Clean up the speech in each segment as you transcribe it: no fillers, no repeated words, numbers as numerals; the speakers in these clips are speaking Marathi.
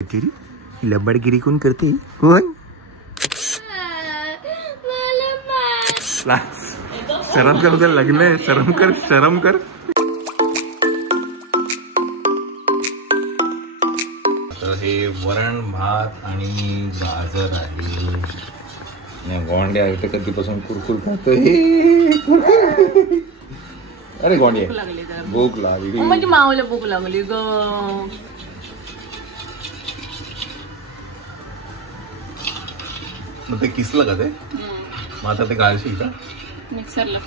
लबाडगिरी कोण करते? कोण? शरम कर, उद्या लग्न आहे. शरम कर, शरम कर. हे वरण भात आणि गाजर आहे. गोंड्या इथे कधीपासून कुरकुर खातोय. अरे गोंड्या भूक लागली म्हणजे मावला भूक लागली ग. मग ते किसलं का ते? मग आता ते गाळशील का? मिक्सरला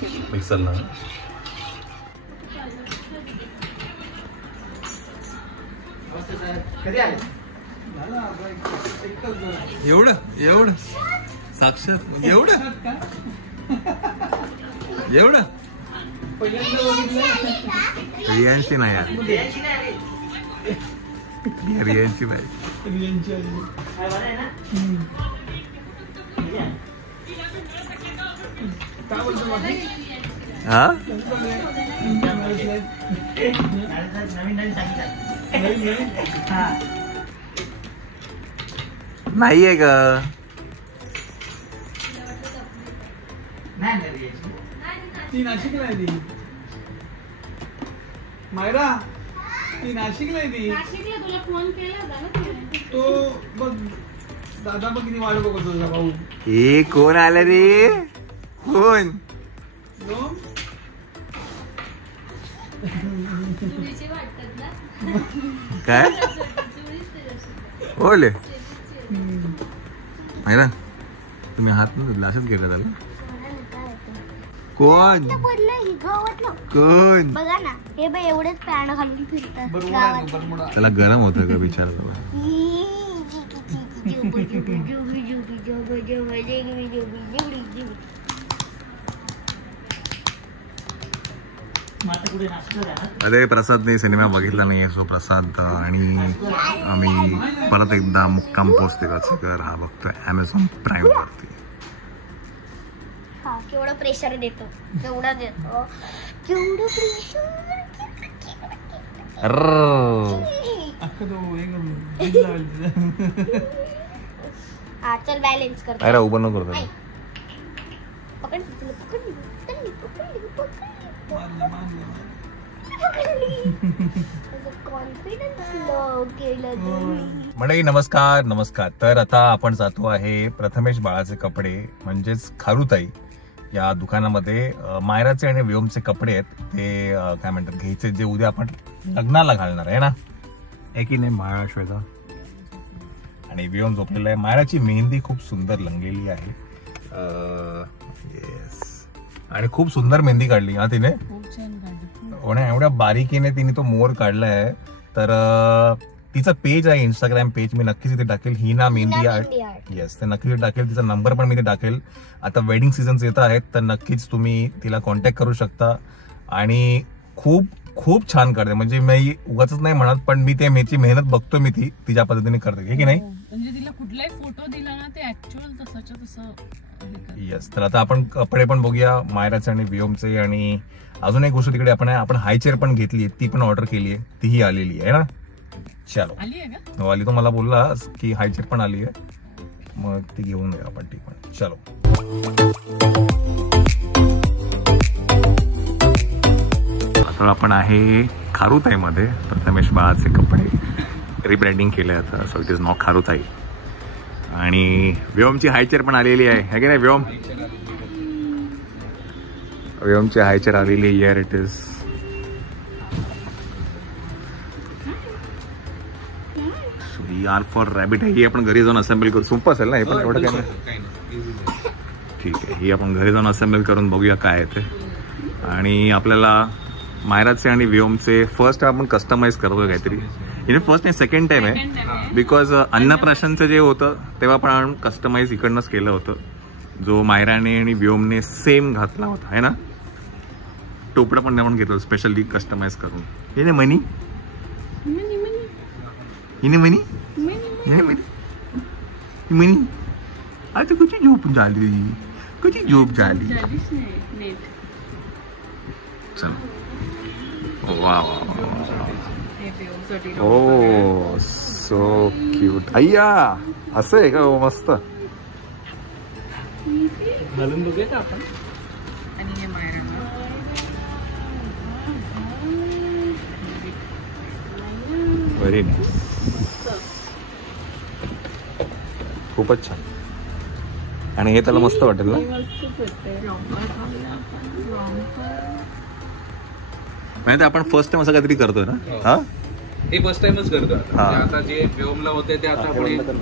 एवढं साक्षात एवढं रियांशी नाही यार, रियांशी नाही. हा नाहीये ग. ती नाशिकला आहे. ती मायरा ती नाशिकला आहे. ती तुला फोन केला तो बघ दादा बघ किती वाट बघत होता भाऊ. हे कोण आलं रे? कोण? काय बोले? मायरा तुम्ही हात न धुतला असंच गेला त्याला? कोण कोण? बघा ना हे बाई एवढेच पॅन्ट घालून फिरतात. त्याला गरम होतं का बिचारा? अरे प्रसादने सिनेमा बघितला नाही. सो प्रसाद आणि आम्ही परत एकदा मुक्काम पोस्टकर हा बघतोय अमेझॉन प्राईम वरती. केवढं प्रेशर देतो, केवढं देतो, केवढं प्रेशर. चल बॅलेन्स कर. अरे उभं नको करतो. मंडळी नमस्कार नमस्कार. तर आता आपण जातो आहे प्रथमेश बाळाचे कपडे म्हणजेच खारुताई या दुकानामध्ये. मायराचे आणि व्योमचे कपडे आहेत ते काय म्हणतात घ्यायचे, जे उद्या आपण लग्नाला घालणार आहे ना. की नाही माया श्वेता? आणि व्योम झोपलेला आहे. मायराची मेहंदी खूप सुंदर रंगलेली आहे. येस, आणि खूप सुंदर मेहंदी काढली हा तिने. एवढ्या बारीकीने तिने तो मोर काढलाय. तर तिचं पेज आहे इंस्टाग्राम पेज, मी नक्कीच इथे टाकेल. हिना मेहंदी आर्ट. येस, ते नक्कीच टाकेल. तिचा नंबर पण मी इथे टाकेल. आता वेडिंग सीझन्स येत आहेत तर नक्कीच तुम्ही तिला कॉन्टॅक्ट करू शकता. आणि खूप खूप छान करते. म्हणजे मी उगाच नाही म्हणत, पण मी ते मेची मेहनत बघतो. मी ती तिच्या पद्धतीने करते हे की नाही. म्हणजे तिला कुठलाही फोटो दिला ना ते ऍक्च्युअल तसंच्या तसं. येस, तर आता आपण कपडे पण बघूया मायराचे आणि व्योमचे. आणि अजून एक गोष्ट तिकडे आपण हाय चेअर पण घेतली, ती पण ऑर्डर केली आहे, तीही आलेली आहे ना. चलो आली. तो मला बोलला की हाय चेअर पण आली आहे, मग ती घेऊन जाऊ आपण ती पण. चलो आता आपण आहे खारुताईमध्ये. प्रथमेश बाळाचे कपडे रिब्रँडिंग केले आता, सो इट इज नॉट खारुताई. आणि व्योमची हाय चेअर पण आलेली आहे की नाही व्योम? व्योमची हाय चेअर आलेली आहे. Here it is. R for rabbit आहे. ही आपण घरी जाऊन असेंबल करू. सोपं असेल ना हे पण, एवढं काय नाही. ठीक आहे, ही आपण घरी जाऊन असेंबल करून बघूया काय आहे ते. आणि आपल्याला मायराचे आणि व्योमचे फर्स्ट आपण कस्टमाइज करतो काहीतरी. इथे फर्स्ट नाही सेकंड टाइम आहे. बिकॉज अन्नप्राशनचं जे होतं तेव्हा पण आपण कस्टमाइज इकडनंच केलं होतं, जो मायराने आणि व्योमने सेम घातला होता आहे ना. टोपडं पण आपण घेतलं स्पेशली कस्टमाइज करून. हे नाही मनी, हिने मनी मनी. आता कशी झोप झाली, कशी झोप झाली. चलो वा वा. Oh, so cute. अय्या असं आहे का? हो, मस्त. घालून बघूया का आपण? आणि हे मायरा व्हेरी नाईस. खूपच छान. आणि हे त्याला मस्त वाटेल ना. म्हणजे आपण फर्स्ट टाइम असं काहीतरी करतोय ना. हा हे फर्स्ट टाइमच करतो आता. हा. म्हणजे आता जे व्योमला होते ते आता आपण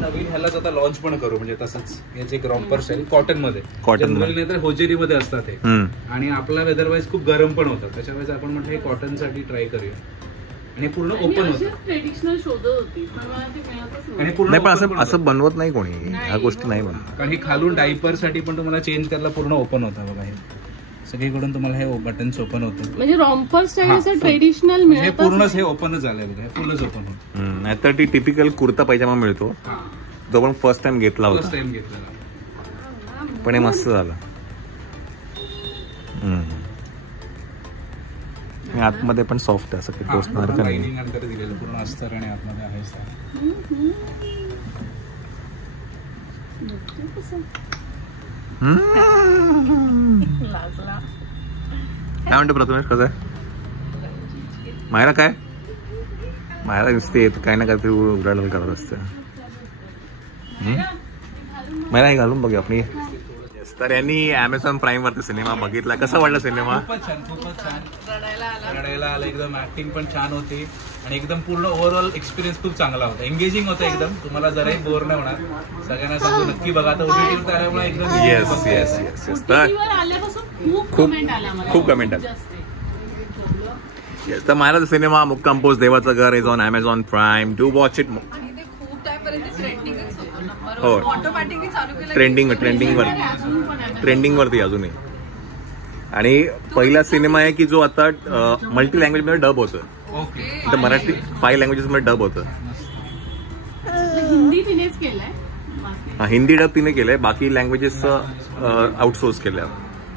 नवीन ह्यालाच आता लॉन्च पण करू. म्हणजे तसंच याचे एक रॉम्पर स्टाईल कॉटन मध्ये. Cotton Generally नाही तर होजेरी मध्ये असतात हे. हम्म. आणि आपला वेदरवाईज खूप गरम पण होतं. त्याच्यामुळे आपण म्हटलं हे कॉटन साठी ट्राय करूया. आणि पूर्ण ओपन होतं. ट्रेडिशनल शोधत होती पण मला ते मिळतच आणि पूर्ण नाही पण open असं असं बनवत नाही कोणी. ह्या गोष्टी नाही बनवत. कारण हे खालून डायपर साठी पण तुम्हाला चेंज करायला पूर्ण ओपन होतं बघा. हे सगळीकडून तुम्हाला हे बटन्स ओपन होतं. म्हणजे रॉम्पर स्टाईल असं ट्रेडिशनल हे मिळत पूर्णच हे ओपनच झालंय बघा. हे फुलच ओपन होतं. नाहीतर ती टिपिकल कुर्ता पैजामा मिळतो तो पण फर्स्ट टाइम घेतला फर्स्ट होता. टाइम घेतलेला. पण हे मस्त झालं. आणि आतमध्ये पण सॉफ्ट आहे. असं काही टोचणार का नाही. लाइनिंग नंतर दिलेलं पूर्ण अस्तर आणि आतमध्ये आहे लाजला. काय म्हणतो प्रथमेश? कसं आहे मायरा? काय मायरा दिसते काही ना काहीतरी उडाडल करत असते. मायरा हे घालून बघूया आपण. तर यांनी Amazon प्राईम वरती सिनेमा बघितला. कसा वाटला सिनेमा? खूपच छान. खूपच छान. रडायला आलं. एकदम ऍक्टिंग पण छान होती आणि एकदम पूर्ण ओव्हरऑल एक्सपिरियन्स खूप चांगला होता. एंगेजिंग होता एकदम. तुम्हाला जराही बोर नाही होणार. सगळ्यांना सांगू नक्की बघा. आता OTT वर आल्यामुळे एकदम येस येस येस येस. तर टीव्हीवर आल्यापासून खूप खूप कमेंट आल्या मला. खूप कमेंट आल्या. जास्त. येस. तर माझा सिनेमा मुक्काम पोस्ट देवाचं घर is on Amazon prime. Do watch it. आणि ते खूप टाइम पर्यंत ट्रेंडिंगच होतं नंबर. हो. ऑटोमॅटिकली चालू केलं. ट्रेंडिंग वरती अजूनही. आणि पहिला सिनेमा आहे की जो आता मल्टी लँग्वेज मध्ये डब होतं. ओके. तर मराठी 5 लँग्वेजेस मध्ये डब होतं. हिंदी तिनेच केलंय. बाकी हिंदी डब तिने केलंय. बाकी लँग्वेजेस आउटसोर्स केल्या.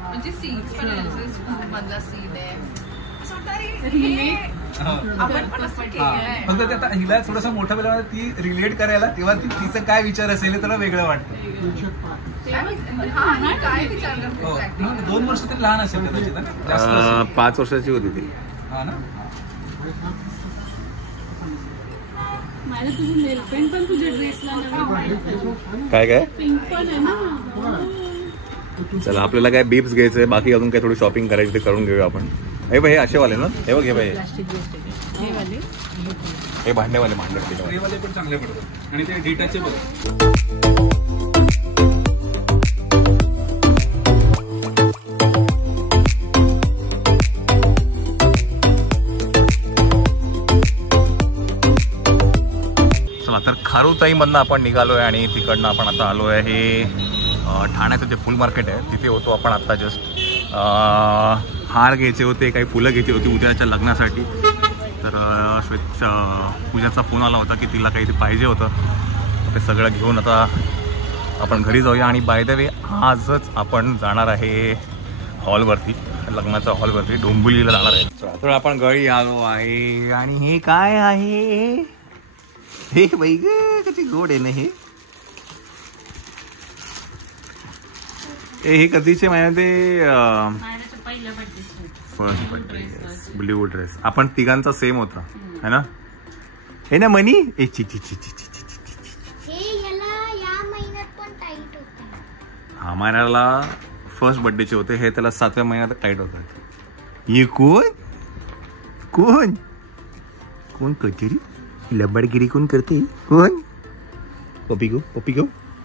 म्हणजे सीन्स पण आहे. स्कूल मधला सीन आहे. असं वाटतं अरे Relate. आपण पण असं केलंय. फक्त ते आता हिला थोडंसं मोठं वेळेला ती रिलेट करायला तेव्हा तिचं काय विचार असेल हे तुला वेगळं वाटतं. हा ही काय विचार हो. करते. मग 2 वर्ष तरी लहान असेल कदाचित ना? जास्त असेल. 5 वर्षाची होती ती. हा ना. माझ्या तुझं नेलपेंट पण तुझ्या ड्रेसला नवीन काय काय पिंक पण आहे ना. चला आपल्याला काय बीप्स घ्यायचंय. बाकी अजून काय थोडी शॉपिंग करायची ते करून घेऊया आपण. हे बघ हे असेवाले ना. हे बघ हे बघ हे वाले हे भांडेवाले भांडे. स्प्रेवाले पण चांगले पडतात आणि ते डिटॅचेबल. चला तर खारुताई मधनं आपण निघालोय आणि तिकडनं आपण आता आलोय. हे ठाण्याचं जे फुल मार्केट आहे तिथे होतो आपण आता. जस्ट हार घ्यायचे होते, काही फुलं घ्यायची होती उद्याच्या लग्नासाठी. तर पूजाचा फोन आला होता की तिला काही ते पाहिजे होतं. ते सगळं घेऊन आता आपण घरी जाऊया. आणि बाय द वे आजच आपण जाणार आहे हॉलवरती, लग्नाच्या हॉलवरती डोंबिवलीला जाणार आहे. तर आपण घरी आलो आहे. आणि हे काय आहे? हे बाई ग किती गोड आहे ना हे. हे कधीचे माहिती माझ्या पहिल्या birthday. First birthday blue dress. आपण तिघांचा सेम होता है ना. हे ना मनी. ए ची ची ची ची ची ची. हे याला या महिन्यात पण टाईट होतं. हा मायराला फर्स्ट बर्थडेचे होते. हे त्याला 7व्या महिन्यात टाईट होतात. हे कोण कोण कोण कचेरी लबाडगिरी कोण करते? कोण? पप्पी गो पप्पी गो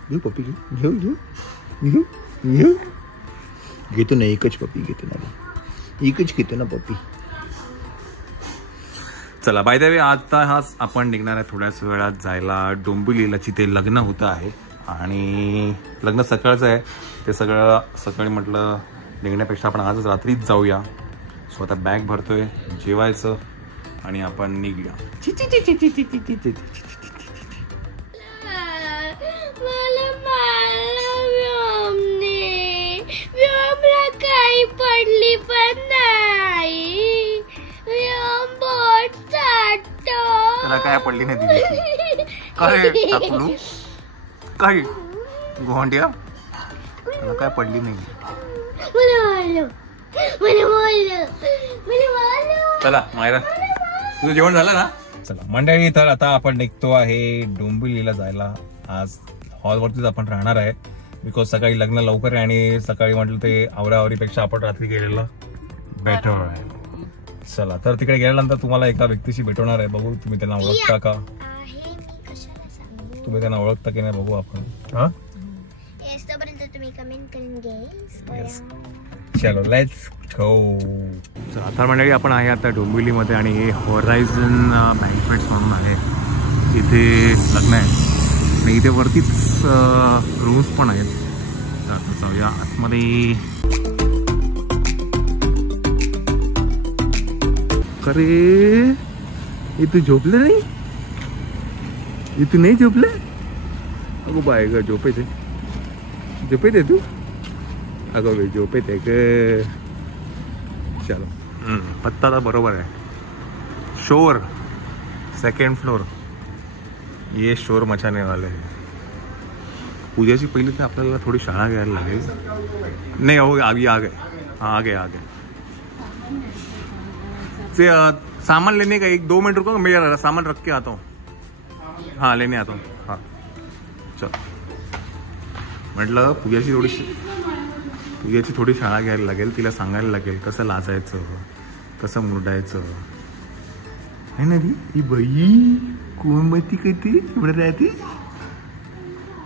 घेऊ पप्पी घेऊ घेऊ घेऊ घेऊ घेऊ घेतो ना. एकच पप्पी घेतो ना. एकच घेतो ना पप्पी. चला बाय द वे आता हाच आपण निघणार आहे थोड्याच वेळात जायला डोंबिवलीला जिथे लग्न होतं आहे. आणि लग्न सकाळचं आहे. ते सगळं सकाळी म्हटलं निघण्यापेक्षा आपण आजच रात्रीच जाऊया. सो आता बॅग भरतोय, जेवायचं आणि आपण निघूया. मला मारलं व्योमने. व्योमला काही पडली पण नाही. व्योम बोट चाटतो. त्याला काय पडली नाही दिली. काय टाकलू काय गोंड्या त्याला काय पडली नाही. चला मायरा तुझं जेवण झालं ना. चला मंडळी तर आता आपण निघतो आहे डोंबिवलीला जायला. आज हॉलवरतीच आपण राहणार आहे बिकॉज सकाळी लग्न लवकर आहे आणि सकाळी म्हटलं ते आवराआवरीपेक्षा आपण रात्री गेलेलं बेटर आहे. चला तर तिकडे गेल्यानंतर तुम्हाला एका व्यक्तीशी भेटवणार आहे. बघू तुम्ही त्यांना ओळखता का. तुम्ही त्यांना ओळखता की नाही बघू आपण. हा तुम्ही कमेंट करून घे. चलो लेट्स गो. आता मंडळी आपण आहे आता डोंबिवलीमध्ये आणि हे होरायझन बँकवेट्स म्हणून आहे. इथे लग्न आहे आणि इथे वरतीच रूम्स पण आहेत. तर आता जाऊया आतमध्ये. अरे इथे झोपलं नाही. इथे नाही झोपलं. अगो बाय ग झोपेत आहे तू. अगं वे झोपेत आहे ग. चलो पत्ता तर बरोबर आहे. शोर 2nd फ्लोर. ये शोर मचाने वाले है. पूजाची पहिली तर आपल्याला थोडी शाळा घ्यायला लागेल. नाही हो आगे आ गए. ते सामान लेने का 1-2 मिनट रुको. मैं सामान रख के आता हूँ. हाँ लेने आता हूँ. हाँ चल. म्हटलं पूजाची थोडी शाळा घ्यायला लागेल. तिला सांगायला लागेल कसं लाजायचं कसं मुरडायचं है ना. ही बाई कोणमती करते एवढं राहते.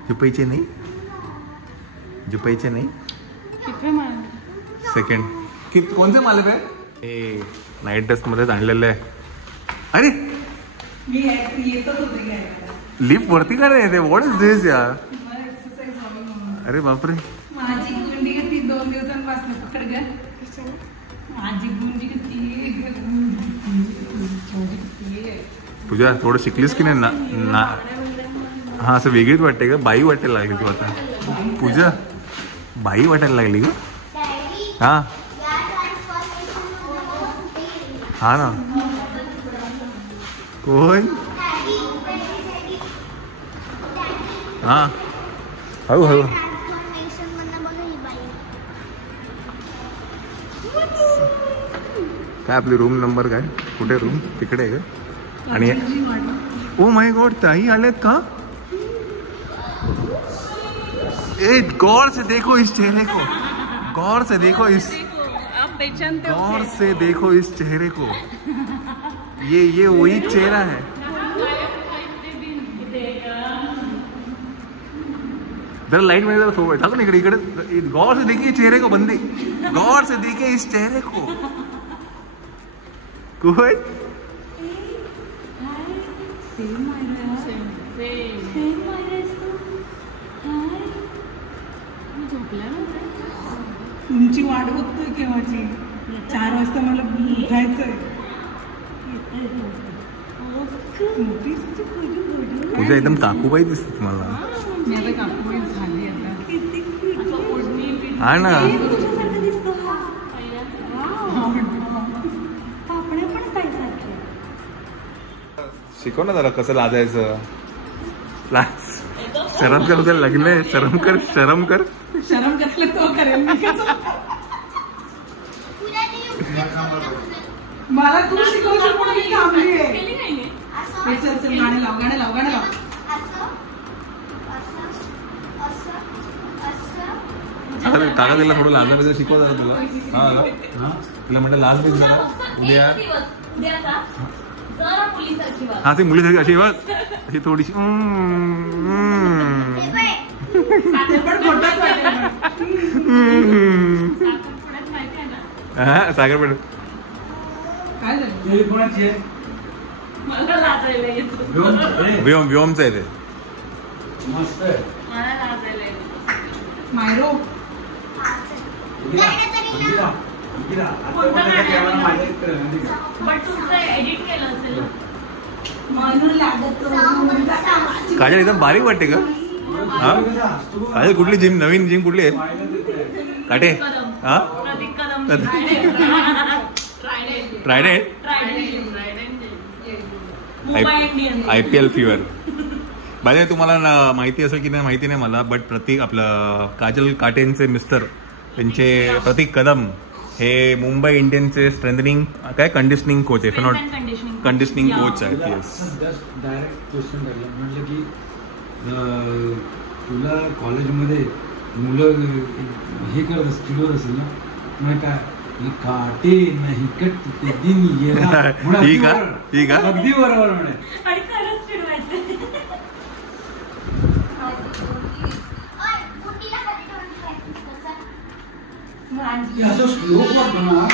झोपायचे नाही. सेकंड कोणते मालक आहे. हे नाईट ड्रेस मध्येच आणलेलं आहे. अरे लिफ्ट वरती का नाही येते. व्हॉट इज दिस यार. अरे बापरे. माझी गुंडी किती 2 दिवसांपासून पकड ग. माझी गुंडी किती पूजा थोडं शिकलीस की नाही ना. हा असं वेगळीच वाटते का. बाई वाटायला लागली तू आता. पूजा बाई वाटायला लागली ग. हा हा ना. कोण. हा हळू काय आपली रूम नंबर काय कुठे रूम तिकडे आहे का. आणि ओ माय गॉड ताई आलेत का. ए गौर से देखो इस चेहरे को. गौर से देखो इस चेहरे को. ये वही चेहरा है. जरा लाइट में जरा थोड़ा था ना इकडे. गौर से देखिए चेहरे को बंदे. गौर से देखिए इस चेहरे को. कोण. तुमची वाट बघतोय केव्हाची. 4 वाजता मला उठायचंय. पूजा एकदम काकूबाई दिसते तुम्हाला. मी आता काकूबाई झाली आता. हा ना. शिकव ना जरा कसं लाजायचं. शरम कर. उद्या लग्न आहे. शरम कर. शरम करायला तो करेल. मला तू शिकवशील पण मी थांबली आहे. चल गाणं लाव. टाका तिला थोडं लाजण्याबद्दल शिकव जरा तुला. हा तिला म्हटलं लाज बीज जरा उद्या. हा ती मुलीसारखी अशी बघ अशी थोडीशी. हा साखरपेड. व्योमचं आहे ते. मायरो काजल एकदम बारीक वाटते का. हा काजल कुठली जिम नवीन जिम कुठली आहे काटे. हा ट्रायडेंट. IPL fever. बाय तुम्हाला माहिती असेल की नाही माहिती नाही मला, बट प्रतीक आपलं काजल काटेंचे मिस्टर त्यांचे प्रतीक कदम हे मुंबई इंडियन्सचे स्ट्रेंथनिंग काय कंडिशनिंग कोच आहे, नॉट कंडिशनिंग कोच आहेत. येस. डायरेक्ट क्वेश्चन राहिला म्हटलं की तुला कॉलेजमध्ये मुलं हे करत चिडवत असेल ना, मग काय काटे नाही कट ते दिन येणार. ही का अगदी बरोबर म्हणे. आणि खरंच फिरवायचं. असं श्लोक वाटतो ना.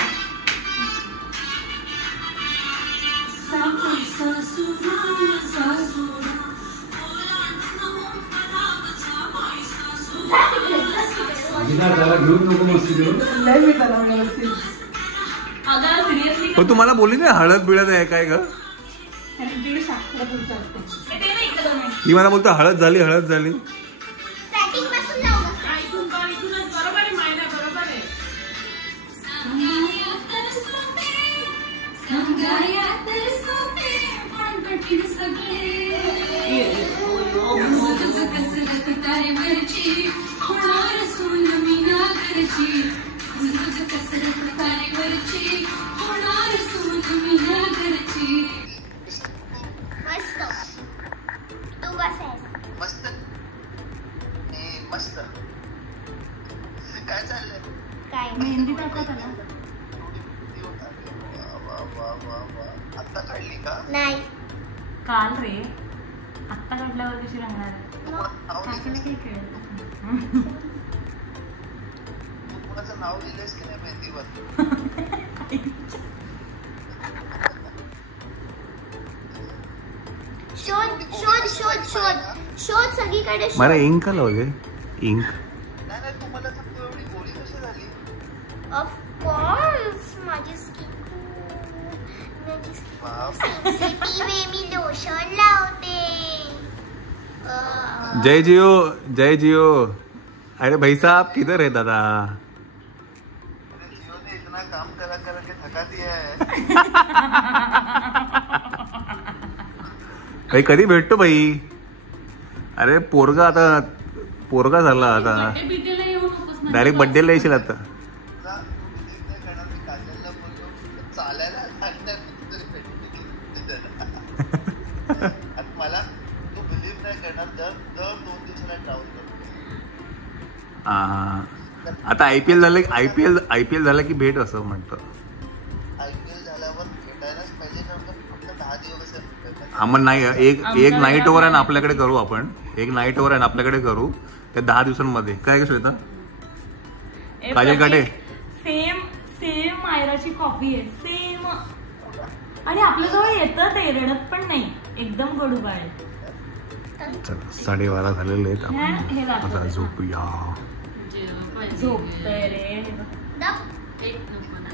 त्याला घेऊन नको मस्ती करू. लय मी त्याला व्यवस्थित. अगं सिरियसली पण तुम्हाला बोलली ना हळद बिळद आहे काय ग, ही मला बोलतो हळद झाली. स्टार्टिंग पासून लावून बरोबर आहे मायना, बरोबर आहे. मस्त. तू कसं आहेस? मस्त. काय चाललंय? काय मेहंदी दाखवता ना. आता काढली का? नाही. काल रे, आत्ता काढल्यावर कशी रंगणार आहे? काकीला काही कळलं. तू कुणाचं नाव लिहिलंयस की नाही मेहंदीवर? शोध सगळीकडे शोध. मला इंक लावले इंक. नाही तू मला सांगतो एवढी गोळी कशी झाली? ऑफकोर्स माझी स्किन सेन्सिटिव्ह आहे, मी लोशन लावते. जय जियो. अरे भाई साहब किधर है दादा? जियो ने इतना काम करा के थका दिया है. भाई कधी भेटतो भाई? अरे पोरगा झाला आता, बीटेला येऊ नकोस ना. डायरेक्ट बर्थडेला येशील आता. तुला नाही करणार. मी काजलला बोललो चालायला लागणार तरी भेटून आणि मला तू बिलीव्ह नाही करणार. दर 2 दिवसाला ट्रॅव्हल करतो. आता आयपीएल झालं की भेट असं म्हणतो. IPL झाल्यावर भेटायलाच पाहिजे कारण का फक्त 10 दिवस आहे. हा मग नाही एक नाईट ओव्हर आहे आपल्याकडे करू आपण. एक नाईट ओव्हर आहे आपल्याकडे करू त्या 10 दिवसांमध्ये. काय का श्वेता? काजल काटे सेम मायराची कॉपी आहे. सेम. आणि आपल्याजवळ येतं ते रडत पण नाही, एकदम गडूब आहे. चला 12:30 झालेले आहेत, हे आपण आता झोपूया. झोपतंय रे. दप. एक नको ना.